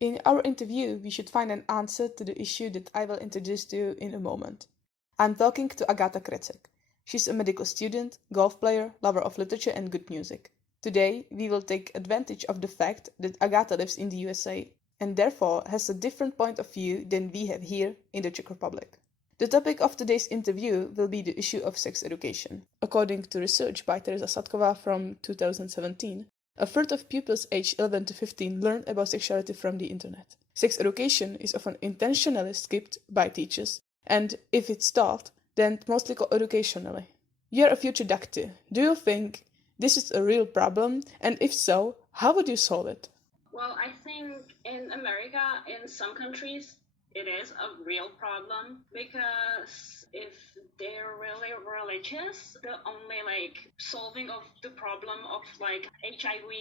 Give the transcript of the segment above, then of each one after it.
In our interview, we should find an answer to the issue that I will introduce to you in a moment. I'm talking to Agatha Krecek. She's a medical student, golf player, lover of literature and good music. Today, we will take advantage of the fact that Agatha lives in the USA and therefore has a different point of view than we have here in the Czech Republic. The topic of today's interview will be the issue of sex education. According to research by Teresa Sadkova from 2017, a third of pupils aged 11 to 15 learn about sexuality from the internet. Sex education is often intentionally skipped by teachers, and if it's taught, then mostly co-educationally. You're a future doctor. Do you think this is a real problem? And if so, how would you solve it? Well, I think in America, in some countries, it is a real problem because if they're really religious, the only solving of the problem of HIV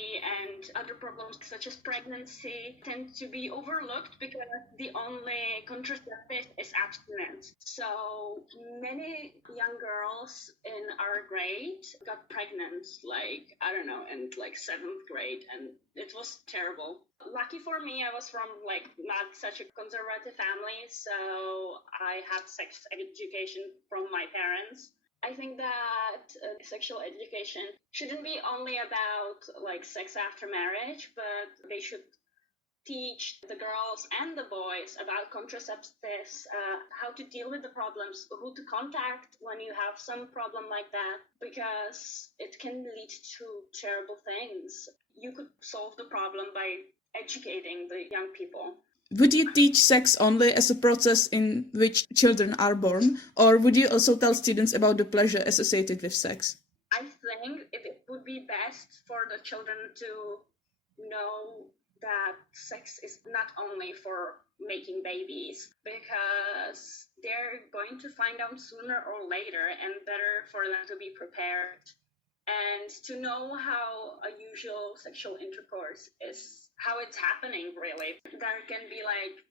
and other problems such as pregnancy tend to be overlooked because the only contraceptive is abstinence. So many young girls in our grade got pregnant, I don't know, in seventh grade, and it was terrible. Lucky for me, I was from not such a conservative family, so I had sex education from my parents. I think that sexual education shouldn't be only about sex after marriage, but they should teach the girls and the boys about contraceptives, how to deal with the problems, who to contact when you have some problem like that, because it can lead to terrible things. You could solve the problem by educating the young people. Would you teach sex only as a process in which children are born, or would you also tell students about the pleasure associated with sex? I think it would be best for the children to know that sex is not only for making babies, because they're going to find out sooner or later, and better for them to be prepared and to know how a usual sexual intercourse is, how it's happening really. There can be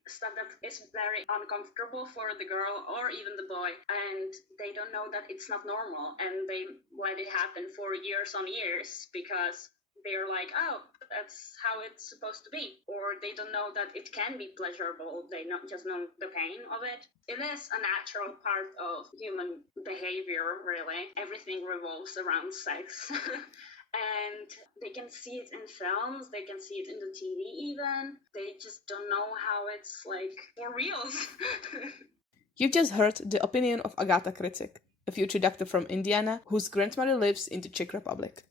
stuff that is very uncomfortable for the girl or even the boy, and they don't know that it's not normal, and they let it happen for years on years because they're oh, that's how it's supposed to be. Or they don't know that it can be pleasurable. They not just know the pain of it. It is a natural part of human behavior, really. Everything revolves around sex. And they can see it in films, they can see it in the TV even. They just don't know how it's for reals. You just heard the opinion of Agatha Krecek, a future doctor from Indiana whose grandmother lives in the Czech Republic.